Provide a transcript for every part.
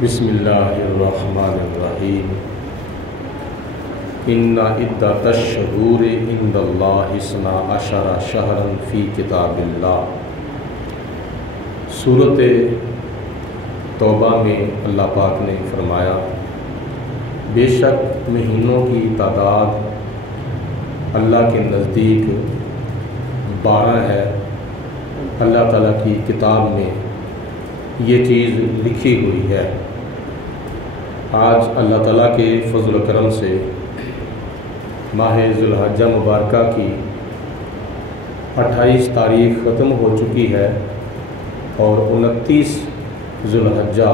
بسم اللہ الرحمن الرحیم ان عدۃ الشہور عند اللہ اثنا عشر شہرا فی کتاب اللہ۔ سورۃ توبہ میں اللہ پاک نے فرمایا بے شک مہینوں کی تعداد اللہ کے نزدیک 12 ہے۔ اللہ تعالیٰ کی کتاب میں یہ چیز لکھی ہوئی ہے۔ آج اللہ تعالیٰ کے فضل و کرم سے ماہ ذو الحجہ مبارکہ کی 28 تاریخ ختم ہو چکی ہے اور 29 ذو الحجہ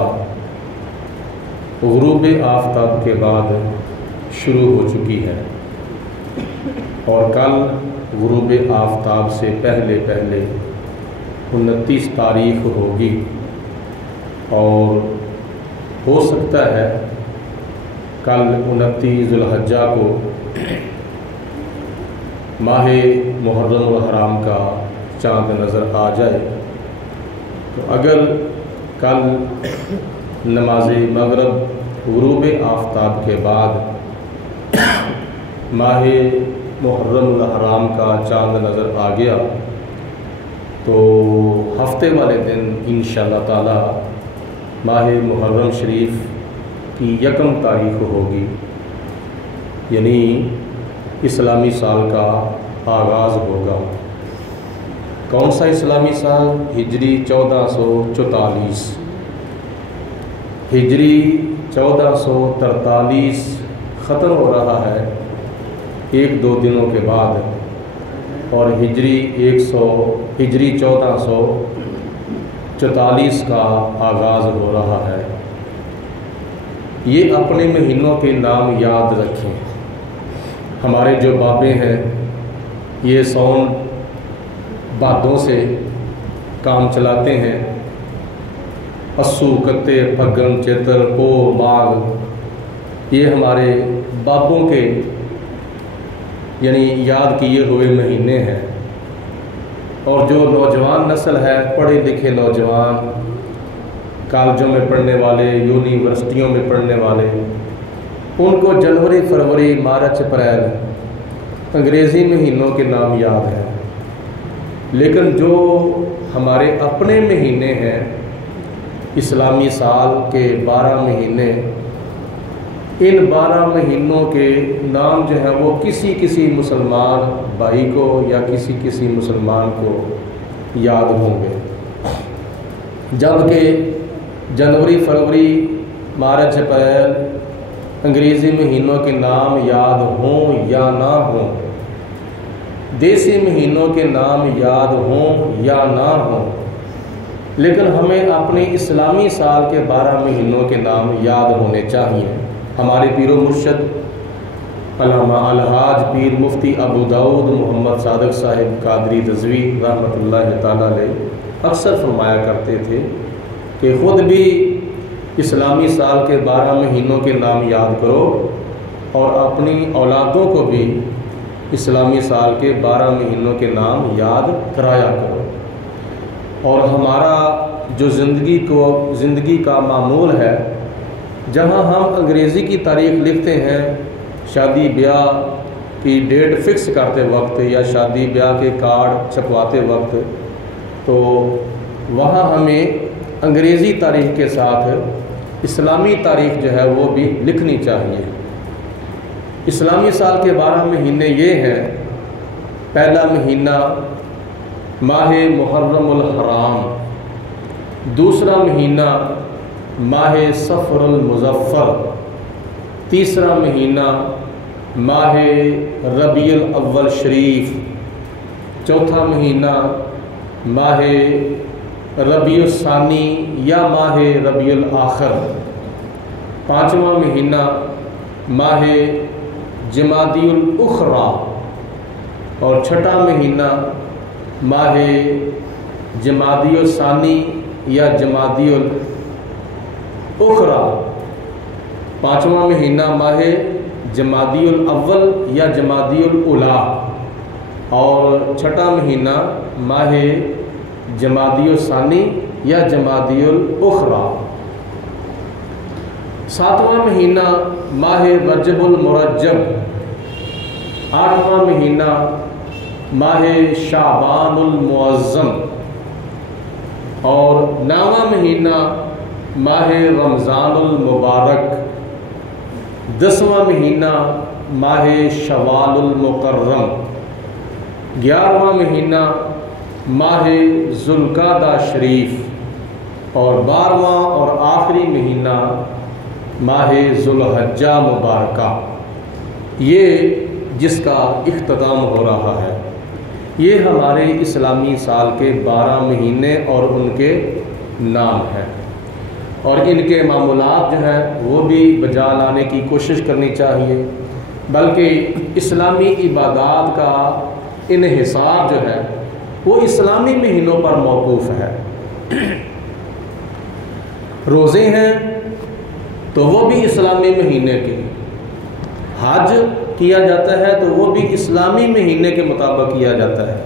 غروب آفتاب کے بعد شروع ہو چکی ہے، اور کل غروب آفتاب سے پہلے 29 تاریخ ہوگی، اور ہو سکتا ہے کل 29 ذو الحجہ کو ماہ محرم الحرام کا چاند نظر آ جائے، تو اگر کل نماز مغرب غروب آفتاب کے بعد ماہ محرم الحرام کا چاند نظر آ گیا تو ہفتے والے دن انشاءاللہ تعالی ماہ محرم شریف کی 1 تاریخ ہوگی، یعنی اسلامی سال کا آغاز ہوگا۔ کون سا اسلامی سال؟ ہجری 1444۔ ہجری 1443 ختم ہو رہا ہے 1-2 دنوں کے بعد، اور ہجری 1444 کا آغاز ہو رہا ہے۔ یہ اپنے مہینوں کے نام یاد رکھیں۔ ہمارے جو بابے ہیں یہ سون بھادوں سے کام چلاتے ہیں، اسو کتے پھگن چیتر پو ماگھ، یہ ہمارے بابوں کے یعنی یاد کیے ہوئے مہینے ہیں، اور جو نوجوان نسل ہے، پڑھے لکھے نوجوان، کالجوں میں پڑھنے والے، یونیورسٹیوں میں پڑھنے والے، ان کو جنوری، فروری، مارچ، اپریل انگریزی مہینوں کے نام یاد ہیں، لیکن جو ہمارے اپنے مہینے ہیں اسلامی سال کے 12 مہینے، ان 12 مہینوں کے نام جو ہیں وہ کسی مسلمان بھائی کو یا کسی مسلمان کو یاد ہوں گے، جبکہ جنوری، فروری، مارچ، اپریل انگریزی مہینوں کے نام یاد ہوں یا نہ ہوں، دیسی مہینوں کے نام یاد ہوں یا نہ ہوں، لیکن ہمیں اپنے اسلامی سال کے 12 مہینوں کے نام یاد ہونے چاہیے۔ ہمارے پیر و مرشد علامہ الحاج پیر مفتی ابو داؤد محمد صادق صاحب قادری رضوی رحمۃ اللہ تعالیٰ علیہ اکثر فرمایا کرتے تھے کہ خود بھی اسلامی سال کے 12 مہینوں کے نام یاد کرو اور اپنی اولادوں کو بھی اسلامی سال کے 12 مہینوں کے نام یاد کرایا کرو۔ اور ہمارا جو زندگی کا معمول ہے، جہاں ہم انگریزی کی تاریخ لکھتے ہیں شادی بیاہ کی ڈیٹ فکس کرتے وقت یا شادی بیاہ کے کارڈ چھپواتے وقت، تو وہاں ہمیں انگریزی تاریخ کے ساتھ اسلامی تاریخ جو ہے وہ بھی لکھنی چاہیے۔ اسلامی سال کے 12 مہینے یہ ہیں: پہلا مہینہ ماہ محرم الحرام، دوسرا مہینہ ماہ صفر المظفر، تیسرا مہینہ ماہ ربیع الاول شریف، چوتھا مہینہ ماہ ربیع الثانی یا ماہ ربیع الآخر، پانچواں مہینہ ماہ جمادی الاخری، اور چھٹا مہینہ ماہ جمادی الثانی یا جمادی الاخری، پانچواں مہینہ ماہ جمادی الاول یا جمادی الاولی، اور چھٹا مہینہ ماہ جمادی الثانی یا جمادی الاخری۔ 7واں مہینہ ماہ رجب المرجب، 8واں مہینہ ماہ شعبان المعظم، اور 9واں مہینہ ماہ رمضان المبارک، 10واں مہینہ ماہ شوال المکرم، 11واں مہینہ ماہ ذوالقعدہ شریف، اور 12واں اور آخری مہینہ ماہ ذوالحجہ مبارکہ، یہ جس کا اختتام ہو رہا ہے۔ یہ ہمارے اسلامی سال کے 12 مہینے اور ان کے نام ہیں، اور ان کے معمولات جو ہیں وہ بھی بجا لانے کی کوشش کرنی چاہیے، بلکہ اسلامی عبادات کا انحصار جو ہے وہ اسلامی مہینوں پر موقوف ہے۔ روزے ہیں تو وہ بھی اسلامی مہینے کے، حج کیا جاتا ہے تو وہ بھی اسلامی مہینے کے مطابق کیا جاتا ہے،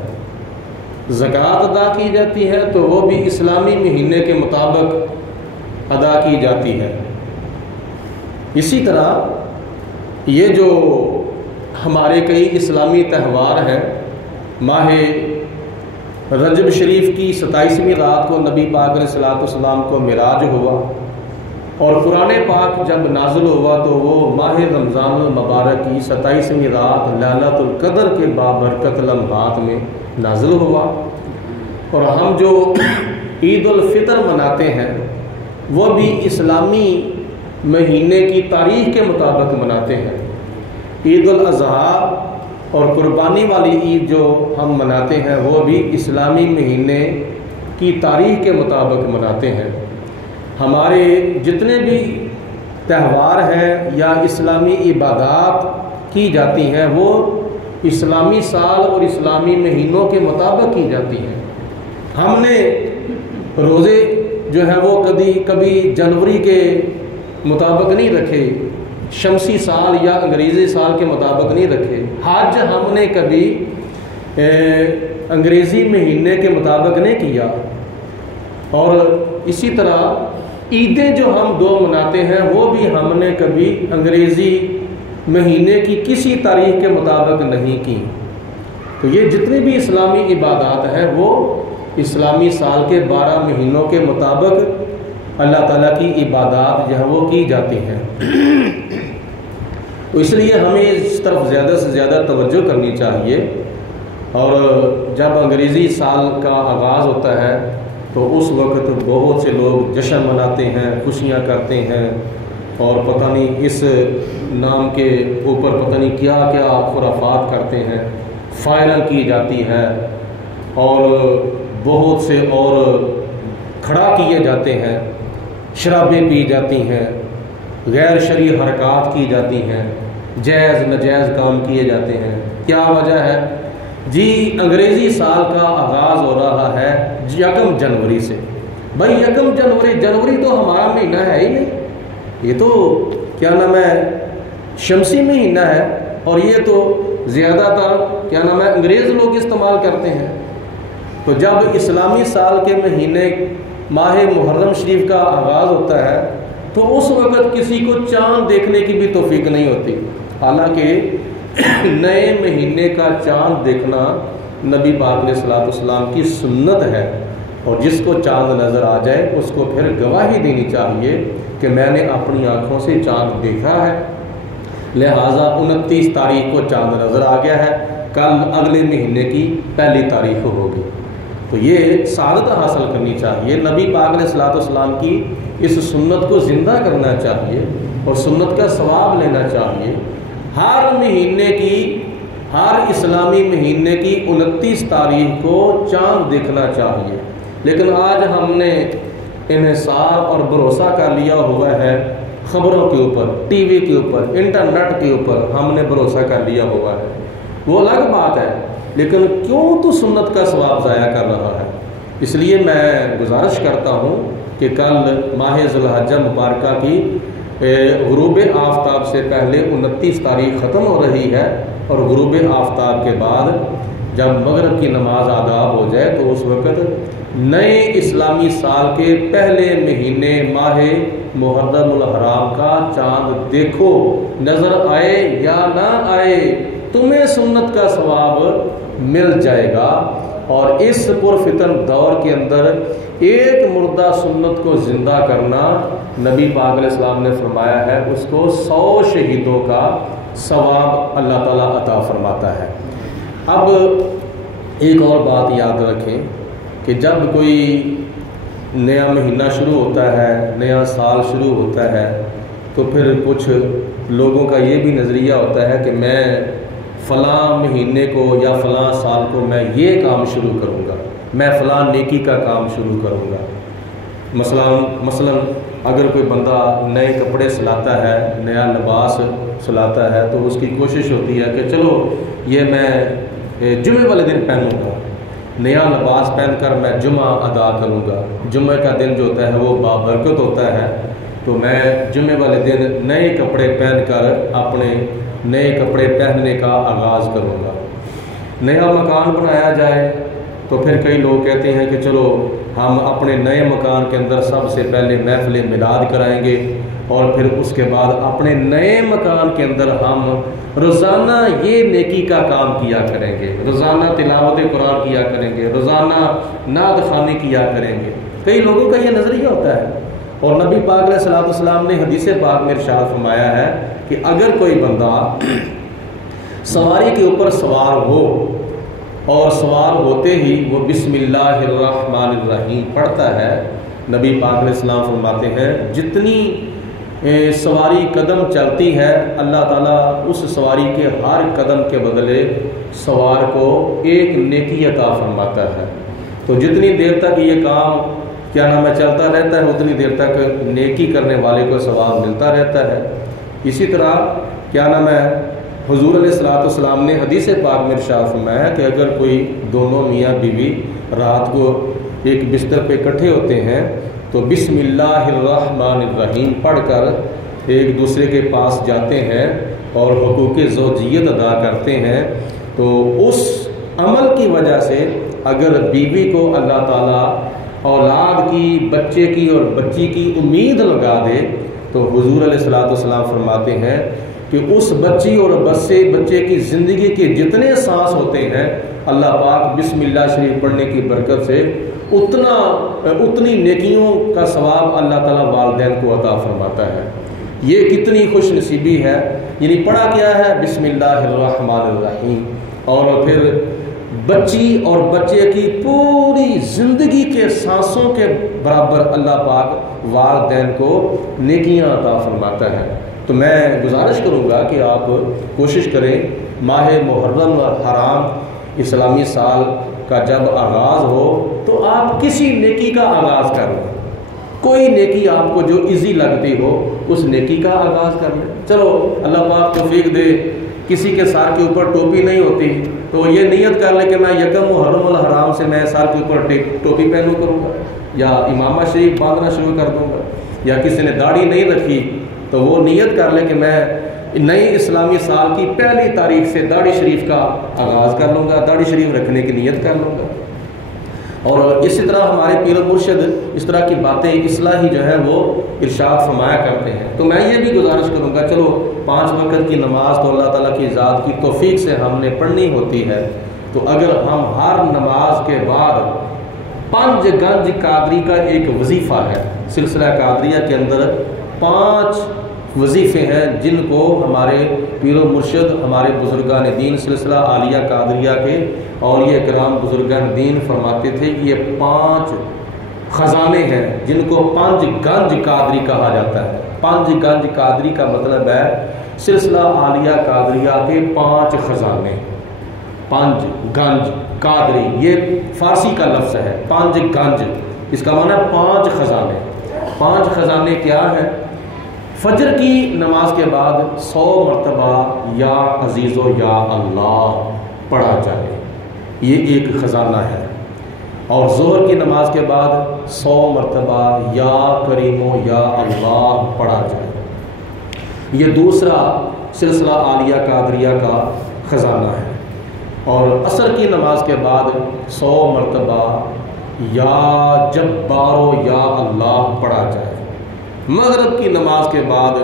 زکوٰۃ ادا کی جاتی ہے تو وہ بھی اسلامی مہینے کے مطابق ادا کی جاتی ہے۔ اسی طرح یہ جو ہمارے کئی اسلامی تہوار ہیں، ماہ رجب شریف کی 27ویں رات کو نبی پاک علیہ الصلوۃ والسلام کو معراج ہوا، اور قرآن پاک جب نازل ہوا تو وہ ماہ رمضان المبارک کی 27ویں رات لیلۃ القدر کے بابرکت لمحات میں نازل ہوا۔ اور ہم جو عید الفطر مناتے ہیں وہ بھی اسلامی مہینے کی تاریخ کے مطابق مناتے ہیں۔ عید الاضحیٰ اور قربانی والی عید جو ہم مناتے ہیں وہ بھی اسلامی مہینے کی تاریخ کے مطابق مناتے ہیں۔ ہمارے جتنے بھی تہوار ہیں یا اسلامی عبادات کی جاتی ہیں وہ اسلامی سال اور اسلامی مہینوں کے مطابق کی جاتی ہیں۔ ہم نے روزے جو ہیں وہ کبھی جنوری کے مطابق نہیں رکھے، شمسی سال یا انگریزی سال کے مطابق نہیں رکھے۔ حج ہم نے کبھی انگریزی مہینے کے مطابق نہیں کیا، اور اسی طرح عیدیں جو ہم 2 مناتے ہیں وہ بھی ہم نے کبھی انگریزی مہینے کی کسی تاریخ کے مطابق نہیں کی۔ تو یہ جتنی بھی اسلامی عبادات ہیں وہ اسلامی سال کے 12 مہینوں کے مطابق اللہ تعالیٰ کی عبادات جو ہیں وہ کی جاتی ہیں۔ تو اس لیے ہمیں اس طرف زیادہ سے زیادہ توجہ کرنی چاہیے، اور جب انگریزی سال کا آغاز ہوتا ہے تو اس وقت بہت سے لوگ جشن مناتے ہیں، خوشیاں کرتے ہیں، اور پتہ نہیں اس نام کے اوپر پتہ نہیں کیا کیا خرافات کرتے ہیں، فائرنگ کی جاتی ہے، اور بہت سے اور کھڑا کیے جاتے ہیں، شرابیں پی جاتی ہیں، غیر شرعی حرکات کی جاتی ہیں، جائز ناجائز کام کیے جاتے ہیں۔ کیا وجہ ہے؟ جی انگریزی سال کا آغاز ہو رہا ہے 1 جنوری سے۔ بھائی 1 جنوری تو ہمارا مہینہ ہے ہی نہیں، یہ تو کیا نام ہے شمسی مہینہ ہے، اور یہ تو زیادہ تر کیا نام ہے انگریز لوگ استعمال کرتے ہیں۔ تو جب اسلامی سال کے مہینے ماہ محرم شریف کا آغاز ہوتا ہے تو اس وقت کسی کو چاند دیکھنے کی بھی توفیق نہیں ہوتی، حالانکہ نئے مہینے کا چاند دیکھنا نبی پاک علیہ الصلوۃ والسلام کی سنت ہے، اور جس کو چاند نظر آ جائے اس کو پھر گواہی دینی چاہیے کہ میں نے اپنی آنکھوں سے چاند دیکھا ہے۔ لہٰذا 29 تاریخ کو چاند نظر آ گیا ہے، کل اگلے مہینے کی 1 تاریخ ہوگی۔ تو یہ سعادت حاصل کرنی چاہیے، نبی پاک علیہ الصلوۃ والسلام کی اس سنت کو زندہ کرنا چاہیے اور سنت کا ثواب لینا چاہیے۔ ہر مہینے کی، ہر اسلامی مہینے کی 29 تاریخ کو چاند دیکھنا چاہیے، لیکن آج ہم نے انحصار اور بھروسہ کر لیا ہوا ہے خبروں کے اوپر، ٹی وی کے اوپر، انٹرنیٹ کے اوپر ہم نے بھروسہ کر لیا ہوا ہے، وہ الگ بات ہے، لیکن کیوں تو سنت کا ثواب ضائع کر رہا ہے۔ اس لیے میں گزارش کرتا ہوں کہ کل ماہ ذوالحجہ مبارکہ کی غروب آفتاب سے پہلے 29 تاریخ ختم ہو رہی ہے، اور غروب آفتاب کے بعد جب مغرب کی نماز آداب ہو جائے تو اس وقت نئے اسلامی سال کے پہلے مہینے ماہ محرم الحرام کا چاند دیکھو، نظر آئے یا نہ آئے تمہیں سنت کا ثواب مل جائے گا۔ اور اس پرفتن دور کے اندر ایک مردہ سنت کو زندہ کرنا، نبی پاک علیہ السلام نے فرمایا ہے اس کو 100 شہیدوں کا ثواب اللہ تعالیٰ عطا فرماتا ہے۔ اب ایک اور بات یاد رکھیں کہ جب کوئی نیا مہینہ شروع ہوتا ہے، نیا سال شروع ہوتا ہے، تو پھر کچھ لوگوں کا یہ بھی نظریہ ہوتا ہے کہ میں فلاں مہینے کو یا فلاں سال کو میں یہ کام شروع کروں گا، میں فلاں نیکی کا کام شروع کروں گا۔ مثلا اگر کوئی بندہ نئے کپڑے سلاتا ہے، نیا لباس سلاتا ہے، تو اس کی کوشش ہوتی ہے کہ چلو یہ میں جمعے والے دن پہنوں گا، نیا لباس پہن کر میں جمعہ ادا کروں گا۔ جمعہ کا دن جو ہوتا ہے وہ بابرکت ہوتا ہے، تو میں جمعے والے دن نئے کپڑے پہن کر اپنے نئے کپڑے پہننے کا آغاز کروں گا۔ نیا مکان بنایا جائے تو پھر کئی لوگ کہتے ہیں کہ چلو ہم اپنے نئے مکان کے اندر سب سے پہلے محفل میلاد کرائیں گے، اور پھر اس کے بعد اپنے نئے مکان کے اندر ہم روزانہ یہ نیکی کا کام کیا کریں گے، روزانہ تلاوت قرآن کیا کریں گے، روزانہ نعت خوانی کیا کریں گے۔ کئی لوگوں کا یہ نظریہ ہوتا ہے، اور نبی پاک علیہ السلام نے حدیث پاک میں ارشاد فرمایا ہے کہ اگر کوئی بندہ سواری کے اوپر سوار ہو اور سوار ہوتے ہی وہ بسم اللہ الرحمن الرحیم پڑھتا ہے، نبی پاک علیہ السلام فرماتے ہیں جتنی سواری قدم چلتی ہے اللہ تعالیٰ اس سواری کے ہر قدم کے بدلے سوار کو ایک نیکی عطا فرماتا ہے۔ تو جتنی دیر تک یہ کام کیا نام ہے چلتا رہتا ہے، اتنی دیر تک نیکی کرنے والے کو ثواب ملتا رہتا ہے۔ اسی طرح کیا نام ہے حضور علیہ السلام نے حدیث پاک میں ارشاد فرمایا کہ اگر کوئی دونوں میاں بیوی رات کو ایک بستر پہ اکٹھے ہوتے ہیں تو بسم اللہ الرحمن الرحیم پڑھ کر ایک دوسرے کے پاس جاتے ہیں اور حقوق زوجیت ادا کرتے ہیں، تو اس عمل کی وجہ سے اگر بیوی کو اللہ تعالیٰ اولاد کی، بچے کی اور بچی کی امید لگا دے تو حضور علیہ السلام فرماتے ہیں کہ اس بچی اور بچے کی زندگی کے جتنے سانس ہوتے ہیں اللہ پاک بسم اللہ شریف پڑھنے کی برکت سے اتنی نیکیوں کا ثواب اللہ تعالیٰ والدین کو عطا فرماتا ہے۔ یہ کتنی خوش نصیبی ہے، یعنی پڑھا کیا ہے بسم اللہ الرحمن الرحیم، اور پھر بچی اور بچے کی پوری زندگی کے سانسوں کے برابر اللہ پاک والدین کو نیکیاں عطا فرماتا ہے۔ تو میں گزارش کروں گا کہ آپ کوشش کریں ماہ محرم الحرام اسلامی سال کا جب آغاز ہو تو آپ کسی نیکی کا آغاز کر لیں، کوئی نیکی آپ کو جو ایزی لگتی ہو اس نیکی کا آغاز کر لیں۔ چلو اللہ پاک توفیق دے، کسی کے سر کے اوپر ٹوپی نہیں ہوتی تو یہ نیت کر لے کہ میں یکم محرم الحرام سے میں سر کے اوپر ٹوپی پہنوں کروں گا، یا امامہ شریف باندھنا شروع کر دوں گا، یا کسی نے داڑھی نہیں رکھی تو وہ نیت کر لے کہ میں نئے اسلامی سال کی پہلی تاریخ سے داڑھی شریف کا آغاز کر لوں گا، داڑھی شریف رکھنے کی نیت کر لوں گا۔ اور اسی طرح ہمارے پیر و مرشد اس طرح کی باتیں اصلاحی جو ہے وہ ارشاد فرمایا کرتے ہیں۔ تو میں یہ بھی گزارش کروں گا، چلو 5 وقت کی نماز تو اللہ تعالیٰ کی ذات کی توفیق سے ہم نے پڑھنی ہوتی ہے، تو اگر ہم ہر نماز کے بعد 5 گنج قادری کا ایک وظیفہ ہے، سلسلہ قادریہ کے اندر 5 وظیفے ہیں جن کو ہمارے پیر و مرشد، ہمارے بزرگان دین سلسلہ عالیہ قادریہ کے اور یہ کرام بزرگان دین فرماتے تھے کہ یہ 5 خزانے ہیں جن کو 5 گنج قادری کہا جاتا ہے۔ 5 گنج قادری کا مطلب ہے سلسلہ عالیہ قادریہ کے 5 خزانے۔ 5 گنج قادری یہ فارسی کا لفظ ہے، 5 گنج اس کا معنی ہے 5 خزانے۔ 5 خزانے کیا ہیں؟ فجر کی نماز کے بعد 100 مرتبہ یا عزیز و یا اللہ پڑھا جائے، یہ ایک خزانہ ہے، اور ظہر کی نماز کے بعد 100 مرتبہ یا کریم و یا اللہ پڑھا جائے، یہ دوسرا سلسلہ عالیہ قادریہ کا خزانہ ہے۔ اور عصر کی نماز کے بعد 100 مرتبہ یا جبارو یا اللہ پڑھا جائے۔ مغرب کی نماز کے بعد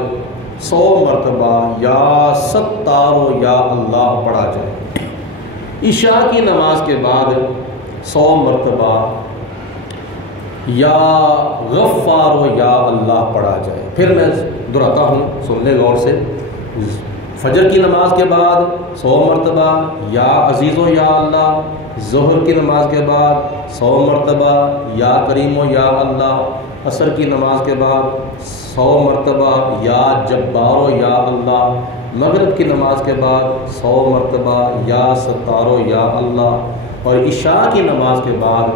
100 مرتبہ یا ستارو یا اللہ پڑھا جائے۔ عشاء کی نماز کے بعد 100 مرتبہ یا غفارو یا اللہ پڑھا جائے۔ پھر میں دہراتا ہوں، سن لیں غور سے۔ فجر کی نماز کے بعد 100 مرتبہ یا عزیزو یا اللہ، ظہر کی نماز کے بعد 100 مرتبہ یا کریمو یا اللہ، عصر کی نماز کے بعد 100 مرتبہ یا جبارو یا اللہ، مغرب کی نماز کے بعد 100 مرتبہ یا ستارو یا اللہ، اور عشاء کی نماز کے بعد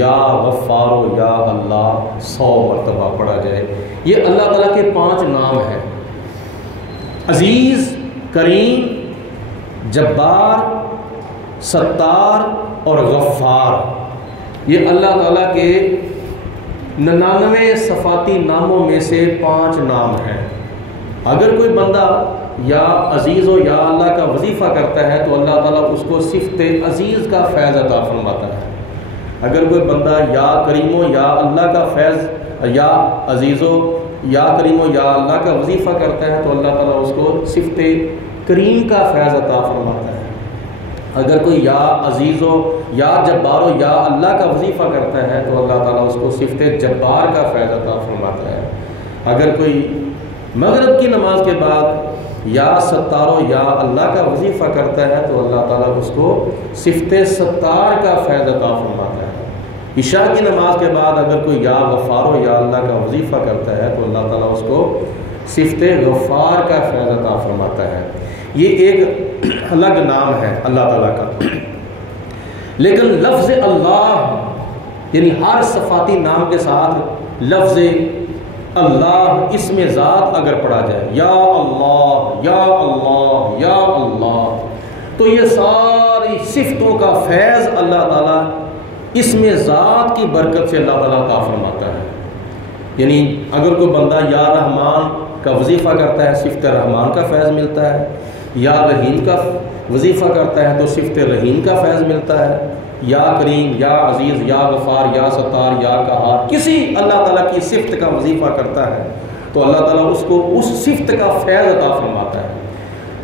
یا غفارو یا اللہ 100 مرتبہ پڑھا جائے۔ یہ اللہ تعالیٰ کے 5 نام ہیں، عزیز، کریم، جبار، ستار اور غفار۔ یہ اللہ تعالیٰ کے 99 صفاتی ناموں میں سے 5 نام ہیں۔ اگر کوئی بندہ یا عزیز و یا اللہ کا وظیفہ کرتا ہے تو اللہ تعالیٰ اس کو صفت عزیز کا فیض عطا فرماتا ہے۔ اگر کوئی بندہ یا کریم و یا اللہ کا فیض، یا عزیز و یا کریم و یا اللہ کا وظیفہ کرتا ہے تو اللہ تعالیٰ اس کو صفت کریم کا فیض عطا فرماتا ہے۔ اگر کوئی یا عزیز و یا جبار و یا اللہ کا وظیفہ کرتا ہے تو اللہ تعالیٰ اس کو صفت جبار کا فیض عطا فرماتا ہے۔ اگر کوئی مغرب کی نماز کے بعد یا ستار و یا اللہ کا وظیفہ کرتا ہے تو اللہ تعالیٰ اس کو صفت ستار کا فیض عطا فرماتا ہے۔ عشاء کی نماز کے بعد اگر کوئی یا غفار و یا اللہ کا وظیفہ کرتا ہے تو اللہ تعالیٰ اس کو صفت غفار کا فیض عطا فرماتا ہے۔ یہ ایک الگ نام ہے اللہ تعالیٰ کا۔ لیکن لفظ اللہ یعنی ہر صفاتی نام کے ساتھ لفظ اللہ اسم ذات اگر پڑھا جائے، یا اللہ یا اللہ یا اللہ، تو یہ ساری صفتوں کا فیض اللہ تعالیٰ اسم ذات کی برکت سے اللہ تعالیٰ عطا فرماتا ہے۔ یعنی اگر کوئی بندہ یا رحمان کا وظیفہ کرتا ہے صفت رحمان کا فیض ملتا ہے، یا رحیم کا وظیفہ کرتا ہے تو صفت رحیم کا فیض ملتا ہے، یا کریم، یا عزیز، یا غفار، یا ستار، یا قہار، کسی اللہ تعالیٰ کی صفت کا وظیفہ کرتا ہے تو اللہ تعالیٰ اس کو اس صفت کا فیض عطا فرماتا ہے۔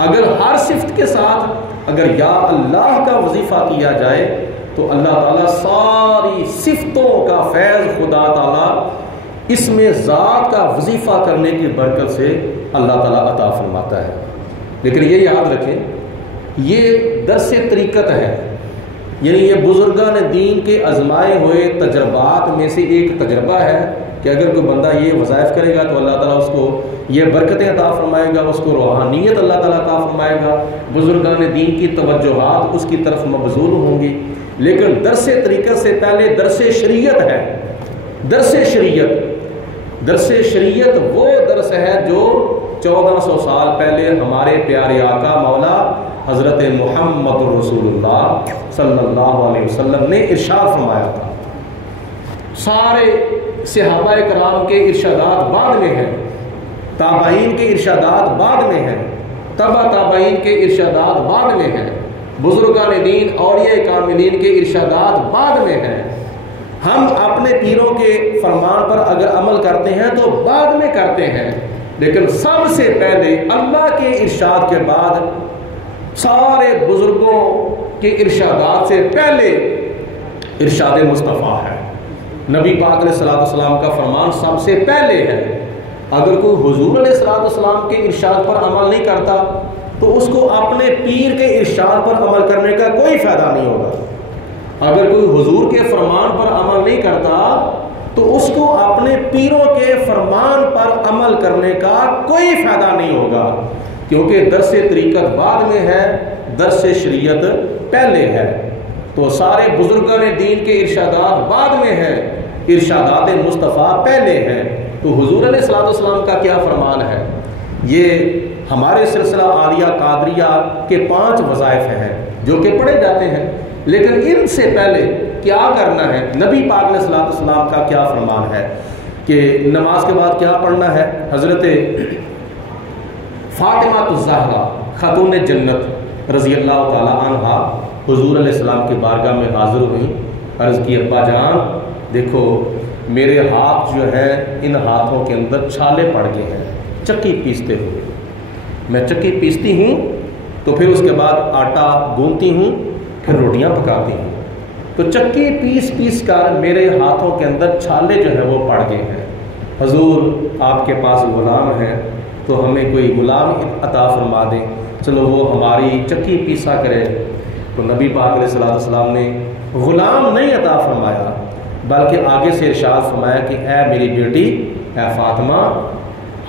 اگر ہر صفت کے ساتھ اگر یا اللہ کا وظیفہ کیا جائے تو اللہ تعالیٰ ساری صفتوں کا فیض خدا تعالیٰ اسم ذات کا وظیفہ کرنے کی برکت سے اللہ تعالیٰ عطا فرماتا ہے۔ لیکن یہ یاد رکھیں، یہ درس طریقت ہے، یعنی یہ بزرگان دین کے آزمائے ہوئے تجربات میں سے ایک تجربہ ہے کہ اگر کوئی بندہ یہ وظائف کرے گا تو اللہ تعالیٰ اس کو یہ برکتیں عطا فرمائے گا، اس کو روحانیت اللہ تعالیٰ عطا فرمائے گا، بزرگان دین کی توجہات اس کی طرف مبذول ہوں گی۔ لیکن درس طریقت سے پہلے درس شریعت ہے۔ درس شریعت وہ درس ہے جو 1400 سال پہلے ہمارے پیارے آقا مولا حضرت محمد رسول اللہ صلی اللہ علیہ وسلم نے ارشاد فرمایا تھا۔ سارے صحابہ کرام کے ارشادات بعد میں ہیں، تابعین کے ارشادات بعد میں ہیں، تبع تابعین کے ارشادات بعد میں ہیں، بزرگان دین اولیاء کاملین کے ارشادات بعد میں ہیں۔ ہم اپنے پیروں کے فرمان پر اگر عمل کرتے ہیں تو بعد میں کرتے ہیں، لیکن سب سے پہلے اللہ کے ارشاد کے بعد سارے بزرگوں کے ارشادات سے پہلے ارشاد مصطفیٰ ہے۔ نبی پاک علیہ السلام کا فرمان سب سے پہلے ہے۔ اگر کوئی حضور علیہ السلام کے ارشاد پر عمل نہیں کرتا تو اس کو اپنے پیر کے ارشاد پر عمل کرنے کا کوئی فائدہ نہیں ہوگا۔ اگر کوئی حضور کے فرمان پر عمل نہیں کرتا تو اس کو اپنے پیروں کے فرمان پر عمل کرنے کا کوئی فائدہ نہیں ہوگا، کیونکہ درس طریقت بعد میں ہے، درس شریعت پہلے ہے۔ تو سارے بزرگان دین کے ارشادات بعد میں ہیں، ارشادات مصطفیٰ پہلے ہیں۔ تو حضور علیہ السلام کا کیا فرمان ہے؟ یہ ہمارے سلسلہ عالیہ قادریہ کے 5 وظائف ہیں جو کہ پڑھے جاتے ہیں، لیکن ان سے پہلے کیا کرنا ہے؟ نبی پاک علیہ السلام کا کیا فرمان ہے کہ نماز کے بعد کیا پڑھنا ہے؟ حضرت فاطمہ الزہرا خاتون جنت رضی اللہ تعالی عنہا حضور علیہ السلام کی بارگاہ میں حاضر ہوئی، عرض کی ابا جان دیکھو میرے ہاتھ جو ہیں ان ہاتھوں کے اندر چھالے پڑ گئے ہیں چکی پیستے ہوئے. میں چکی پیستی ہوں تو پھر اس کے بعد آٹا گوندتی ہوں پھر روٹیاں پکاتی ہوں. تو چکی پیس پیس کر میرے ہاتھوں کے اندر چھالے جو ہیں وہ پڑ گئے ہیں. حضور آپ کے پاس غلام ہیں تو ہمیں کوئی غلام عطا فرما دیں, چلو وہ ہماری چکی پیسا کرے. تو نبی پاک علیہ السلام نے غلام نہیں عطا فرمایا بلکہ آگے سے ارشاد فرمایا کہ اے میری بیٹی اے فاطمہ,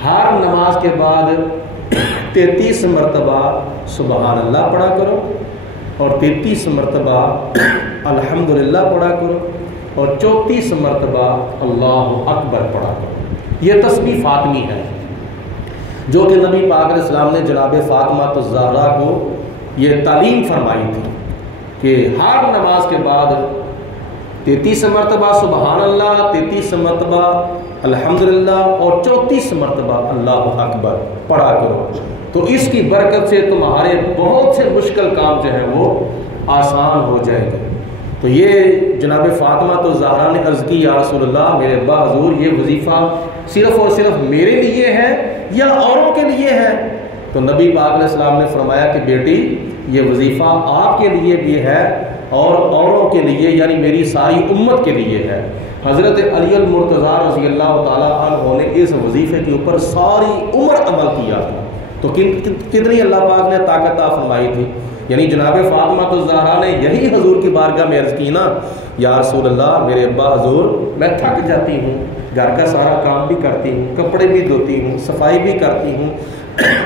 ہر نماز کے بعد 33 مرتبہ سبحان اللہ پڑھا کرو اور 33 مرتبہ الحمدللہ پڑھا کرو اور 34 مرتبہ اللہ اکبر پڑھا کرو. یہ تسبیح فاطمی ہے جو کہ نبی پاک علیہ السلام نے جناب فاطمہ الزہرا کو یہ تعلیم فرمائی تھی کہ ہر نماز کے بعد 33 مرتبہ سبحان اللہ, 33 مرتبہ الحمدللہ اور 34 مرتبہ اللہ اکبر پڑھا کرو. تو اس کی برکت سے تمہارے بہت سے مشکل کام جو ہیں وہ آسان ہو جائیں گے. تو یہ جناب فاطمہ تو زہرا نے عرض کی یا رسول اللہ میرے ابا حضور یہ وظیفہ صرف اور صرف میرے لیے ہے یا اوروں کے لیے ہے؟ تو نبی پاک علیہ السلام نے فرمایا کہ بیٹی یہ وظیفہ آپ کے لیے بھی ہے اور اوروں کے لیے یعنی میری ساری امت کے لیے ہے. حضرت علی المرتضیٰ رضی اللہ تعالیٰ عنہ نے اس وظیفے کے اوپر ساری عمر عمل کیا تھا. تو کتنی اللہ پاک نے طاقت عطا فرمائی تھی. یعنی جناب فاطمہ الزہرا نے یہی حضور کی بارگاہ میں عرض کی نا یا رسول اللہ میرے ابا حضور میں تھک جاتی ہوں, گھر کا سارا کام بھی کرتی ہوں, کپڑے بھی دھوتی ہوں, صفائی بھی کرتی ہوں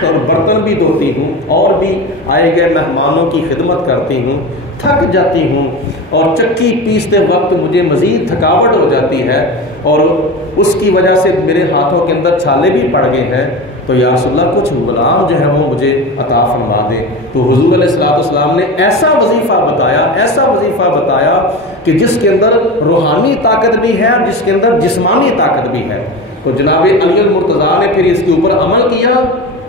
اور برتن بھی دھوتی ہوں اور بھی آئے گئے مہمانوں کی خدمت کرتی ہوں, تھک جاتی ہوں اور چکی پیستے وقت مجھے مزید تھکاوٹ ہو جاتی ہے اور اس کی وجہ سے میرے ہاتھوں کے اندر چھالے بھی پڑ گئے ہیں. تو یا رسول اللہ کچھ غلام جو ہیں وہ مجھے عطا فرما دیں. تو حضور علیہ السلام نے ایسا وظیفہ بتایا کہ جس کے اندر روحانی طاقت بھی ہے اور جس کے اندر جسمانی طاقت بھی ہے. تو جناب علی المرتضیٰ نے پھر اس کے اوپر عمل کیا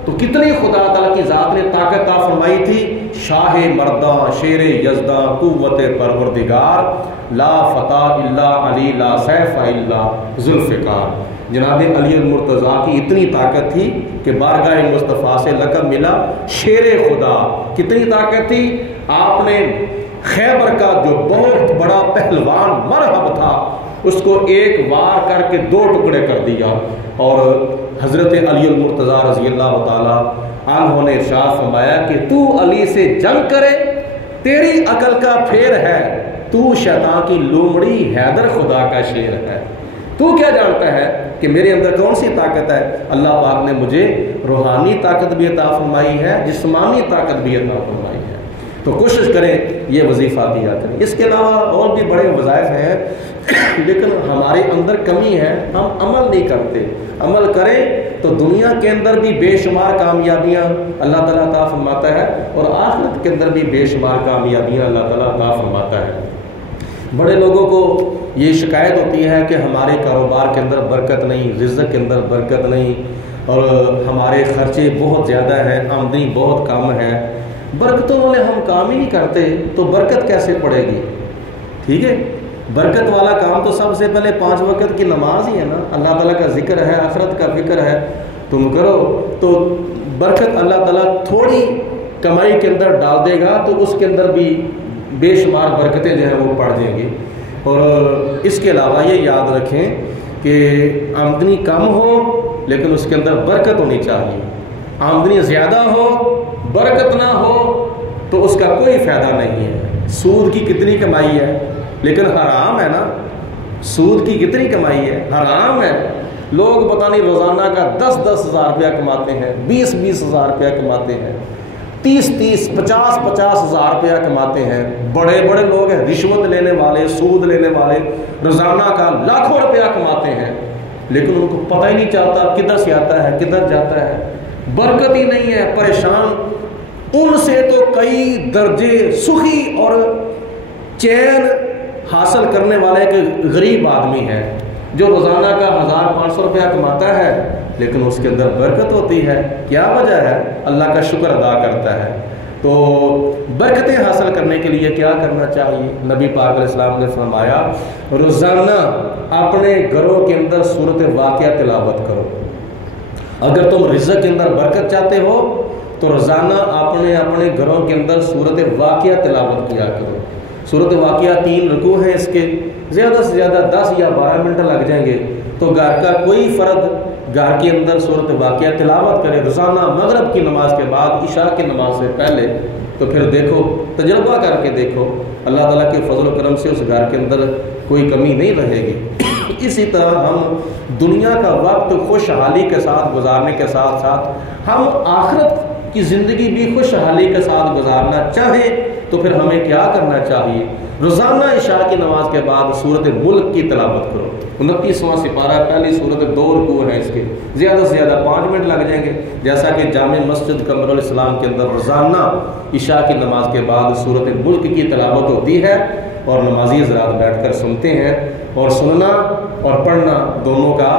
تو کتنی خدا تعالیٰ کی ذات نے طاقت عطا فرمائی تھی. شاہ مرداں شیر یزداں قوت پروردگار لا فتح الا علی لا سیف الا ذوالفقار. جناب علی المرتضیٰ کی اتنی طاقت تھی کہ بارگاہ مصطفیٰ سے لقب ملا شیر خدا. کتنی طاقت تھی, آپ نے خیبر کا جو بہت بڑا پہلوان مرحب تھا اس کو ایک وار کر کے 2 ٹکڑے کر دیا اور حضرت علی المرتضیٰ رضی اللہ تعالیٰ عنہ نے ارشاد فرمایا کہ تو علی سے جنگ کرے تیری عقل کا پھیر ہے, تو شیطان کی لومڑی حیدر خدا کا شیر ہے. تو کیا جانتا ہے کہ میرے اندر کون سی طاقت ہے؟ اللہ پاک نے مجھے روحانی طاقت بھی عطا فرمائی ہے, جسمانی طاقت بھی عطا فرمائی ہے. تو کوشش کریں یہ وظیفہ کیا کریں. اس کے علاوہ اور بھی بڑے وظائف ہیں لیکن ہمارے اندر کمی ہے, ہم عمل نہیں کرتے. عمل کریں تو دنیا کے اندر بھی بے شمار کامیابیاں اللہ تعالیٰ عطا فرماتا ہے اور آخرت کے اندر بھی بے شمار کامیابیاں اللہ تعالیٰ عطا فرماتا ہے. بڑے لوگوں کو یہ شکایت ہوتی ہے کہ ہمارے کاروبار کے اندر برکت نہیں, رزق کے اندر برکت نہیں اور ہمارے خرچے بہت زیادہ ہیں, آمدنی بہت کم ہے. برکتوں والے ہم کام ہی نہیں کرتے تو برکت کیسے پڑے گی؟ ٹھیک ہے, برکت والا کام تو سب سے پہلے 5 وقت کی نماز ہی ہے نا. اللہ تعالیٰ کا ذکر ہے, آخرت کا فکر ہے, تم کرو تو برکت اللہ تعالیٰ تھوڑی کمائی کے اندر ڈال دے گا تو اس کے اندر بھی بے شمار برکتیں جو ہیں وہ پڑ جائیں گی. اور اس کے علاوہ یہ یاد رکھیں کہ آمدنی کم ہو لیکن اس کے اندر برکت ہونی چاہیے. آمدنی زیادہ ہو برکت نہ ہو تو اس کا کوئی فائدہ نہیں ہے. سود کی کتنی کمائی ہے لیکن حرام ہے نا. سود کی کتنی کمائی ہے, حرام ہے. لوگ پتہ نہیں روزانہ کا 10-10 ہزار روپیہ کماتے ہیں, 20-20 ہزار روپیہ کماتے ہیں, 30-30 50-50 ہزار روپیہ کماتے ہیں. بڑے بڑے لوگ ہیں رشوت لینے والے, سود لینے والے, روزانہ کا لاکھوں روپیہ کماتے ہیں لیکن ان کو پتہ ہی نہیں چلتا کدھر سے آتا ہے کدھر جاتا ہے. برکت ہی نہیں ہے, پریشان. ان سے تو کئی درجے سخی اور چین حاصل کرنے والے ایک غریب آدمی ہے جو روزانہ کا 1500 روپیہ کماتا ہے لیکن اس کے اندر برکت ہوتی ہے. کیا وجہ ہے؟ اللہ کا شکر ادا کرتا ہے. تو برکتیں حاصل کرنے کے لیے کیا کرنا چاہیے؟ نبی پاک علیہ السلام نے فرمایا روزانہ اپنے گھروں کے اندر سورت واقعہ تلاوت کرو۔ اگر تم رزق کے اندر برکت چاہتے ہو تو روزانہ اپنے گھروں کے اندر سورت واقعہ تلاوت کیا کرو۔ سورت واقعہ 3 رکوع ہیں، اس کے زیادہ سے زیادہ 10 یا 12 منٹ لگ جائیں گے، تو گھر کا کوئی فرد گھر کے اندر سورت واقعہ تلاوت کرے روزانہ مغرب کی نماز کے بعد، عشاء کی نماز سے پہلے، تو پھر دیکھو، تجربہ کر کے دیکھو، اللہ تعالیٰ کے فضل و کرم سے اس گھر کے اندر کوئی کمی نہیں رہے گی۔ اسی طرح ہم دنیا کا وقت خوشحالی کے ساتھ گزارنے کے ساتھ ساتھ ہم آخرت کی زندگی بھی خوشحالی کے ساتھ گزارنا چاہیں تو پھر ہمیں کیا کرنا چاہیے؟ روزانہ عشاء کی نماز کے بعد سورت ملک کی تلاوت کرو۔ 29واں سپارہ، پہلی سورت 2 رکوع ہیں، اس کے زیادہ سے زیادہ 5 منٹ لگ جائیں گے، جیسا کہ جامع مسجد قمر الاسلام کے اندر روزانہ عشاء کی نماز کے بعد سورت ملک کی تلاوت ہوتی ہے اور نمازی حضرات بیٹھ کر سنتے ہیں، اور سننا اور پڑھنا دونوں کا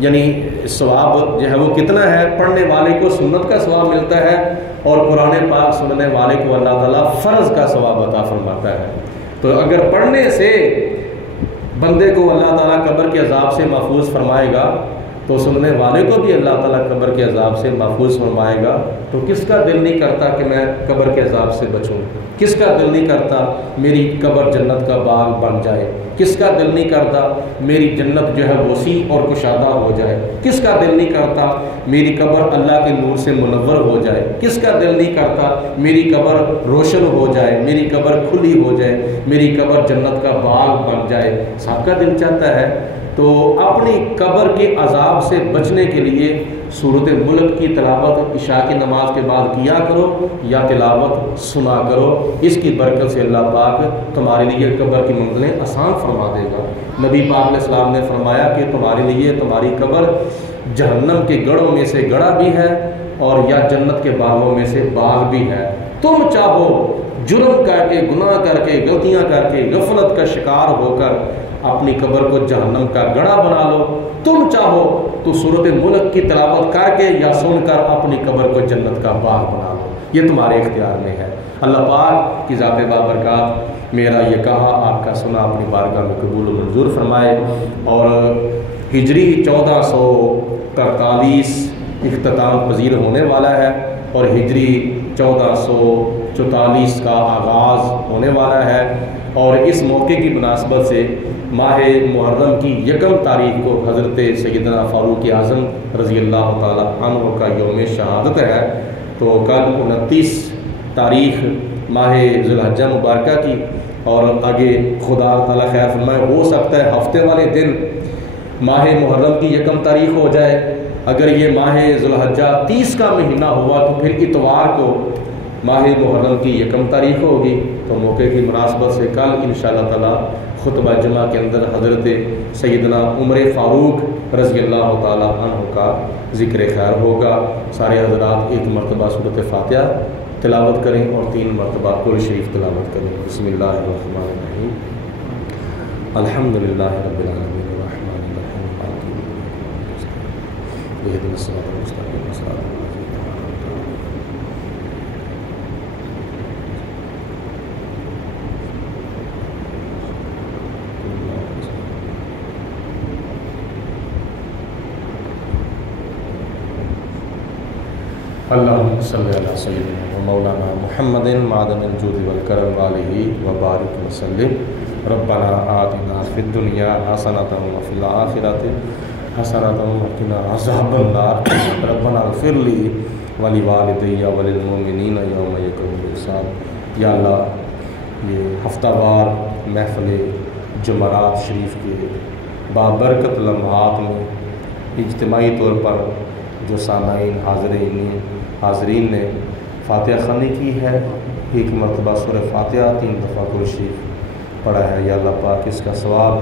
یعنی ثواب جو ہے وہ کتنا ہے؟ پڑھنے والے کو سنت کا ثواب ملتا ہے اور قرآن پاک سننے والے کو اللہ تعالیٰ فرض کا ثواب عطا فرماتا ہے۔ تو اگر پڑھنے سے بندے کو اللہ تعالیٰ قبر کے عذاب سے محفوظ فرمائے گا تو سننے والے کو بھی اللہ تعالیٰ قبر کے عذاب سے محفوظ فرمائے گا۔ تو کس کا دل نہیں کرتا کہ میں قبر کے عذاب سے بچوں؟ کس کا دل نہیں کرتا میری قبر جنت کا باغ بن جائے؟ کس کا دل نہیں کرتا میری جنت جو ہے وسیع اور کشادہ ہو جائے؟ کس کا دل نہیں کرتا میری قبر اللہ کے نور سے منور ہو جائے؟ کس کا دل نہیں کرتا میری قبر روشن ہو جائے، میری قبر کھلی ہو جائے، میری قبر جنت کا باغ بن جائے؟ سب کا دل چاہتا ہے۔ تو اپنی قبر کے عذاب سے بچنے کے لیے سورت ملک کی تلاوت عشاء کی نماز کے بعد کیا کرو یا تلاوت سنا کرو، اس کی برکت سے اللہ پاک تمہارے لیے قبر کی منزلیں آسان فرما دے گا۔ نبی پاک علیہ السلام نے فرمایا کہ تمہارے لیے تمہاری قبر جہنم کے گڑھوں میں سے گڑھا بھی ہے اور یا جنت کے باغوں میں سے باغ بھی ہے۔ تم چاہو جرم کر کے، گناہ کر کے، غلطیاں کر کے، غفلت کا شکار ہو کر اپنی قبر کو جہنم کا گڑھا بنا لو، تم چاہو تو سورت ملک کی تلاوت کر کے یا سن کر اپنی قبر کو جنت کا باغ بنا لو، یہ تمہارے اختیار میں ہے۔ اللہ پاک کی ذات بابرکات میرا یہ کہا آپ کا سنا اپنی بارگاہ میں قبول و منظور فرمائے، اور ہجری 1443 اختتام پذیر ہونے والا ہے اور ہجری 1444 کا آغاز ہونے والا ہے، اور اس موقع کی مناسبت سے ماہ محرم کی 1 تاریخ کو حضرت سیدنا فاروق اعظم رضی اللہ تعالی عنہ کا یوم شہادت ہے۔ تو کل 29 تاریخ ماہ ذی الحجہ مبارکہ کی، اور آگے خدا تعالی خیر فرمائے ہو سکتا ہے ہفتے والے دن ماہ محرم کی 1 تاریخ ہو جائے۔ اگر یہ ماہ ذی الحجہ 30 کا مہینہ ہوا تو پھر اتوار کو ماہ محرم کی 1 تاریخ ہوگی۔ تو موقع کی مناسبت سے کل انشاءاللہ تعالی خطبہ جمعہ کے اندر حضرت سیدنا عمر فاروق رضی اللہ تعالی عنہ کا ذکر خیر ہوگا۔ سارے حضرات 1 مرتبہ سورۃ فاتحہ تلاوت کریں اور 3 مرتبہ قرآن شریف تلاوت کریں۔ بسم اللہ الرحمن الرحیم، الحمدللہ رب العالمین الرحمن الرحیم مالک یوم الدین، اہدنا الصراط المستقیم صراط الذین اللہم صلی علی سیدنا و مولانا محمد معدن الجود والکرم والہ وبارک وسلم۔ ربنا آتنا فی الدنیا حسنۃ وفی الآخرۃ حسنۃ وقنا عذاب النار۔ ربنا اغفر لی ولوالدی وللمؤمنین یوم یقوم الحساب۔ یا اللہ، یہ ہفتہ وار محفل جمعرات شریف کے بابرکت لمحات میں اجتماعی طور پر جو سامعین حاضرین نے فاتحہ خوانی کی ہے، 1 مرتبہ سورہ فاتحہ 3 دفعہ قرآن شریف پڑھا ہے، یا اللہ پاک اس کا ثواب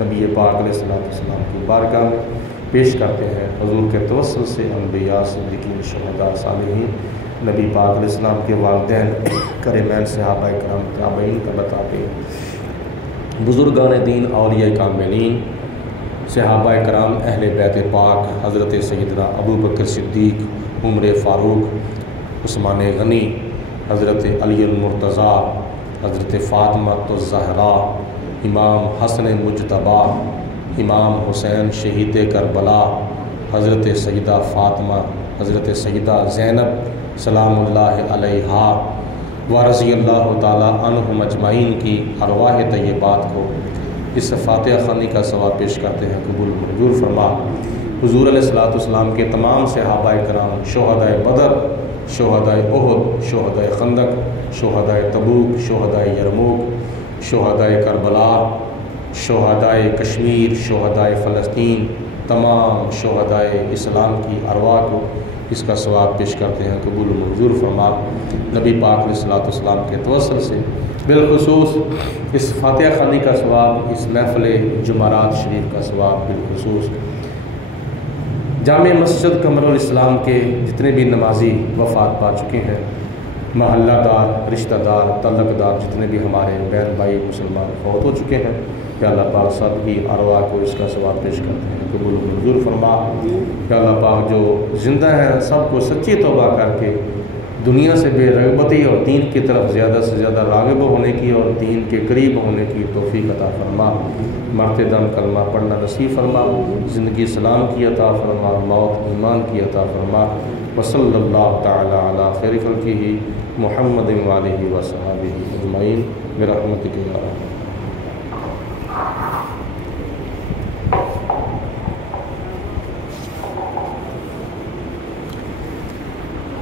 نبی پاک علیہ السلام کی بارگاہ میں پیش کرتے ہیں۔ حضور کے توسل سے انبیاء، صدیقین، شہداء، صالحین، نبی پاک علیہ السلام کے والدین کرمین، صحابہ کرام، تابعین کا بتاتے ہیں، بزرگان دین، اولیاء کاملین، صحابہ کرام، اہل بیت پاک، حضرت سیدنا ابو بکر صدیق، عمر فاروق، عثمان غنی، حضرت علی المرتضیٰ، حضرت فاطمہ الزہرا، امام حسن مجتبیٰ، امام حسین شہید کربلا، حضرت سیدہ فاطمہ، حضرت سیدہ زینب سلام اللہ علیہا و رضی اللہ تعالی عنہم اجمعین کی ارواح طیبات کو اس فاتحہ خوانی کا ثواب پیش کرتے ہیں، قبول منظور فرما۔ حضور علیہ الصلوۃ والسلام کے تمام صحابہ کرام، شہدائے بدر، شہدائے احد، شہدائے خندق، شہدائے تبوک، شہدائے یرموک، شہدائے کربلا، شہدائے کشمیر، شہدائے فلسطین، تمام شہدائے اسلام کی ارواح کو اس کا ثواب پیش کرتے ہیں، قبول و منظور فرما۔ نبی پاک علیہ الصلوۃ والسلام کے توسل سے بالخصوص اس فاتحہ خوانی کا ثواب، اس محفل جمعرات شریف کا ثواب، بالخصوص جامع مسجد قمر الاسلام کے جتنے بھی نمازی وفات پا چکے ہیں، محلہ دار، رشتہ دار، تعلق دار، جتنے بھی ہمارے بہن بھائی مسلمان فوت ہو چکے ہیں، کہ اللہ پاک سب کی ارواح کو اس کا ثواب پیش کرتے ہیں، قبول و منظور فرما۔ کہ اللہ پاک جو زندہ ہیں سب کو سچی توبہ کر کے دنیا سے بے رغبتی اور دین کی طرف زیادہ سے زیادہ راغب ہونے کی اور دین کے قریب ہونے کی توفیق عطا فرما۔ مرتے دم کلمہ پڑھنا نصیب فرما، زندگی سلام کی عطا فرما، موت ایمان کی عطا فرما۔ وصلی اللہ تعالی علی خیر خلقہ محمد وآلہ وصحبہ اجمعین برحمتک یا ارحم۔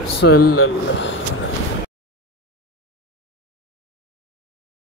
صلی اللہ